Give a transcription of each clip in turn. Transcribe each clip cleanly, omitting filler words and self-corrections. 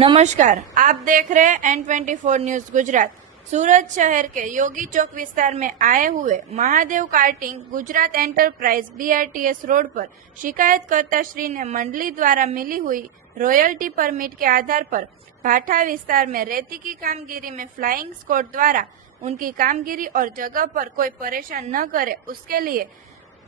नमस्कार, आप देख रहे हैं N24 न्यूज गुजरात। सूरत शहर के योगी चौक विस्तार में आए हुए Mahadev carting Gujarat enterprise BRTS road पर शिकायतकर्ता श्री ने मंडली द्वारा मिली हुई रॉयल्टी परमिट के आधार पर भाठा विस्तार में रेती की कामगिरी में फ्लाइंग स्क्वाड द्वारा उनकी कामगिरी और जगह पर कोई परेशान न करे, उसके लिए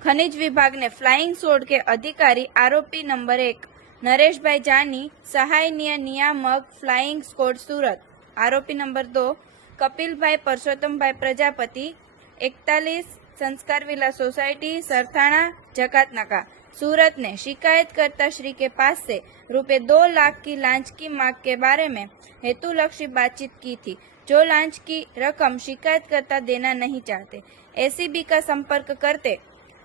खनिज विभाग ने फ्लाइंग स्क्वाड के अधिकारी आरोपी नंबर 1 नरेश भाई जानी, सहायनीय नियामक फ्लाइंग स्क्वाड सूरत, आरोपी नंबर 2 कपिल भाई परसोत्तम भाई प्रजापति 41 संस्कार विला सोसाइटी सरथाना जकातनाका सूरत ने शिकायतकर्ता श्री के पास से ₹2 लाख की लांच की मांग के बारे में हेतुलक्षी बातचीत की थी, जो लांच की रकम शिकायतकर्ता देना नहीं चाहते। ACB का संपर्क करते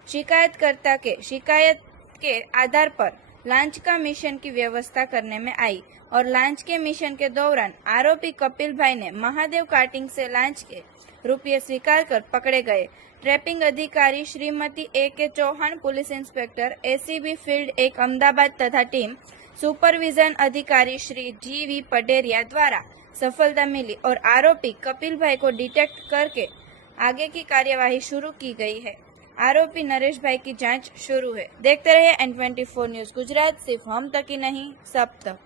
शिकायतकर्ता के शिकायत के आधार पर लांच का मिशन की व्यवस्था करने में आई और लांच के मिशन के दौरान आरोपी कपिल भाई ने महादेव कार्टिंग से लांच के रुपये स्वीकार कर पकड़े गए। ट्रैपिंग अधिकारी श्रीमती A.K. Chauhan, police inspector ACB field 1 Ahmedabad तथा टीम सुपरविजन अधिकारी श्री G.V. पटेरिया द्वारा सफलता मिली और आरोपी कपिल भाई को डिटेक्ट करके आगे की कार्यवाही शुरू की गई है। आरोपी नरेश भाई की जांच शुरू है। देखते रहिए N24 न्यूज गुजरात, सिर्फ हम तक ही नहीं, सब तक।